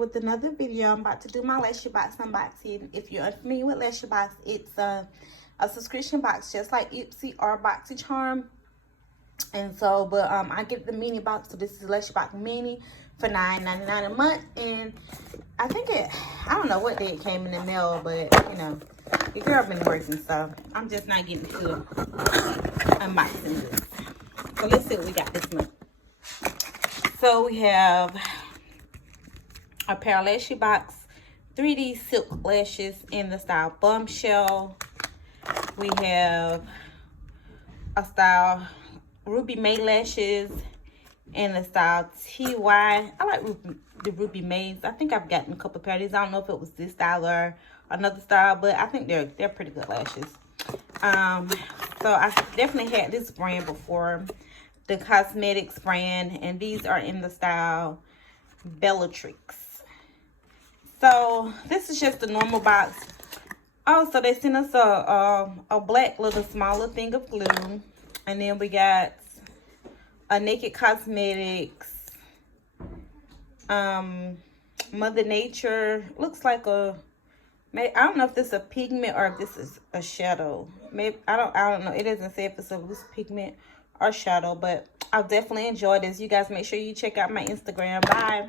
with another video. I'm about to do my LashyBox unboxing. If you're unfamiliar with LashyBox, it's a subscription box just like Ipsy or BoxyCharm. And so, but I get the mini box, so this is LashyBox mini for $9.99 a month. And I think I don't know what day it came in the mail, but you know, your girl been working, so I'm just not getting to unboxing this. So let's see what we got this month. So we have a pair of LashyBox 3D silk lashes in the style Bombshell. We have a style Ruby May lashes in the style TY. I like the Ruby Mays. I think I've gotten a couple pairs of these. I don't know if it was this style or another style, but I think they're pretty good lashes. So I definitely had this brand before, the Cosmetics brand, and these are in the style Bellatrix. So this is just a normal box. Oh, so they sent us a black little smaller thing of glue, and then we got a Naked Cosmetics Mother Nature, looks like I don't know if this is a pigment or if this is a shadow. Maybe I don't know. It doesn't say if it's a loose pigment or shadow, but I've definitely enjoyed this. You guys make sure you check out my Instagram. Bye.